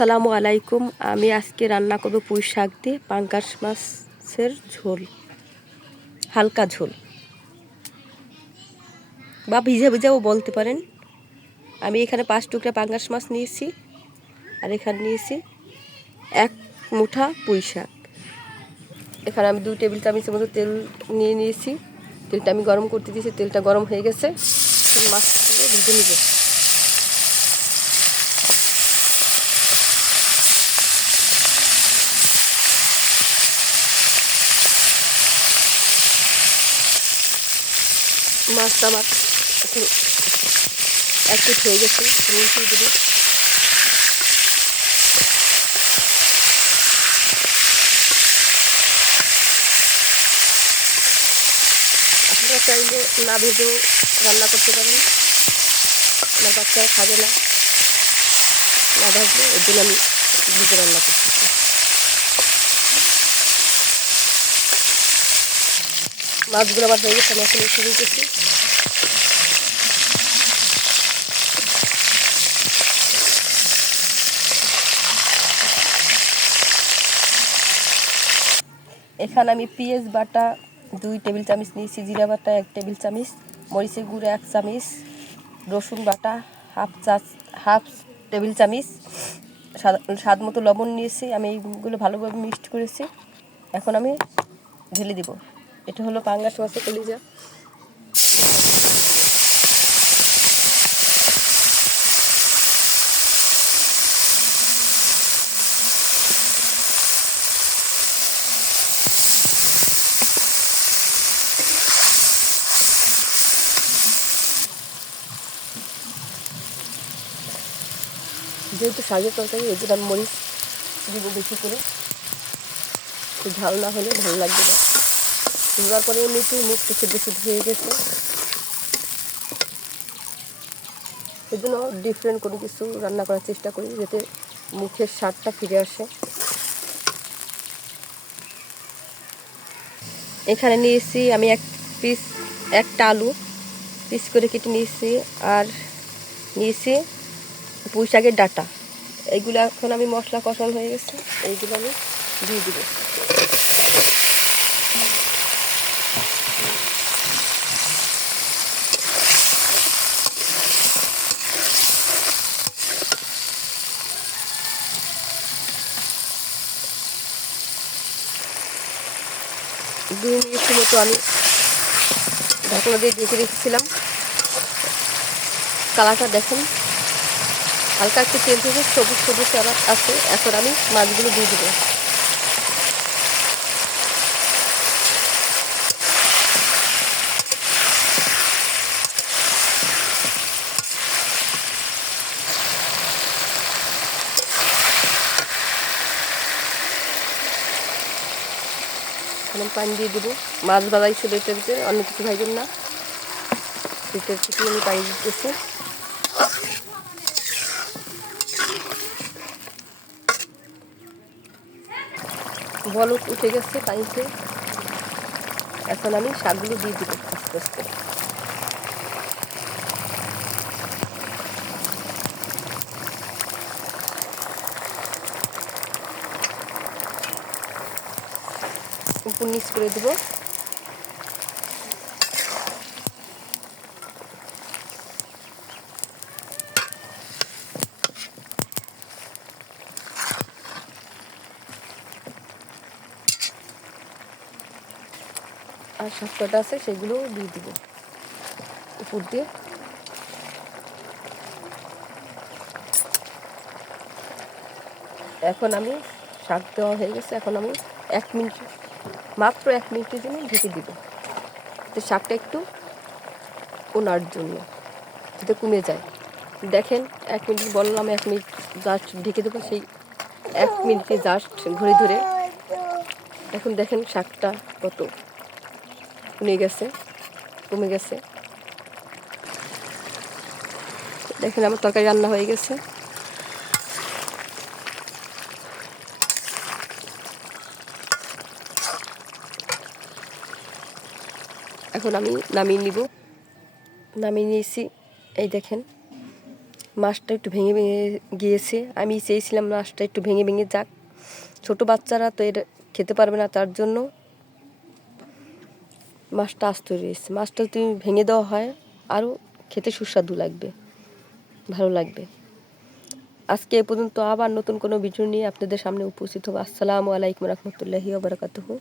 আসসালামু আলাইকুম। আমি আজকে রান্না করব পুঁই শাক দিয়ে পাঙ্গাস মাছের ঝোল, হালকা ঝোল বা ভিজা ভিজাও বলতে পারেন। আমি এখানে 5 টুকরা পাঙ্গাস মাছ নিয়েছি আর এখানে নিয়েছি 1 মুঠা পুঁই শাক। এখানে আমি 2 টেবিল চামচের মতো তেল নিয়ে নিয়েছি। তেলটা আমি গরম করতে দিয়েছি, তেলটা গরম হয়ে গেছে। মাছগুলো ভেজে নিব। মাছটা আমার এখন এক পিঠ হয়ে গেছে, উল্টিয়ে দেবো। আপনারা চাইলে না ভেজেও রান্না করতে পারেন, আমার বাচ্চারা খাবে না না ভাজলে, এর জন্য আমি ভেজে রান্না করতেছি। মাছগুলো আবার হয়ে গেছে, আমি এখন একটু দিতেছি। এখানে আমি পেঁয়াজ বাটা 2 টেবিল চামচ নিয়েছি, জিরা বাটা 1 টেবিল চামচ, মরিচের গুঁড়ো 1 চামচ, রসুন বাটা হাফ টেবিল চামচ, স্বাদ মতো লবণ নিয়েছি। আমি এইগুলো ভালোভাবে মিক্সড করেছি। এখন আমি ঢেলে দিব। এটা হলো পাঙ্গাস মাছের কলিজা। যেহেতু শাকের তরকারি, এই জন্য আমি মরিচ দিব বেশি করে, ঝাল না হলে ভালো লাগবে না। দেওয়ার পরে এমনিতেই মুখটা সেদ্ধ সেদ্ধ হয়ে গেছে, এই জন্য ডিফারেন্ট কোনো কিছু রান্না করার চেষ্টা করি যাতে মুখের স্বাদটা ফিরে আসে। এখানে নিয়েছি আমি একটা আলু পিস করে কেটে নিয়েছি, আর নিয়েছি পুঁই শাকের ডাঁটা। এইগুলো এখন আমি মশলা কষানো হয়ে গেছে, এইগুলো আমি দিয়ে দিব। দুই মিনিটের মতো আমি ঢাকনা দিয়ে ঢেকে রেখেছিলাম। কালারটা দেখেন, হালকা একটু তেল থেকে সবুজ সবুজ কালার আছে। এখন আমি মাছগুলো দিয়ে দেবো। এখন পানি দিয়ে দেবো। মাছ বাজাই ছিল এটার ভিতরে, অন্য কিছু ভাইবেন না। এটার থেকে আমি পানি দিতেছি। বলক উঠে গেছে পানিতে। এখন আমি শাকগুলো দিয়ে দিব আস্তে আস্তে। উপর নিচ করে দেবো। আর শাক কটা আছে সেগুলো দিয়ে দিব উপর দিয়ে। এখন আমি শাক দেওয়া হয়ে গেছে, এখন আমি মাত্র 1 মিনিটের জন্য ঢেকে দিব, তো শাকটা একটু ওনার জন্য যাতে কমে যায়। দেখেন 1 মিনিট বললাম, 1 মিনিট জাস্ট ঢেকে দেবো। সেই 1 মিনিটে জাস্ট ঘড়ি ধরে এখন দেখেন শাকটা কত কমে গেছে। দেখেন আমার তরকারি রান্না হয়ে গেছে। এখন আমি নামিয়ে নিয়েছি। এই দেখেন মাছটা একটু ভেঙে ভেঙে গিয়েছে। আমি চেয়েছিলাম মাছটা একটু ভেঙে ভেঙে যাক, ছোটো বাচ্চারা তো এটা খেতে পারবে না, তার জন্য মাছটা আস্ত রয়েছে। মাছটা যদি ভেঙে দেওয়া হয় আরও খেতে সুস্বাদু লাগবে, ভালো লাগবে। আজকে এ পর্যন্ত, আবার নতুন কোনো ভিডিও নিয়ে আপনাদের সামনে উপস্থিত হবো। আসসালামু আলাইকুম রহমতুল্লাহি ওয়া বারাকাতুহু।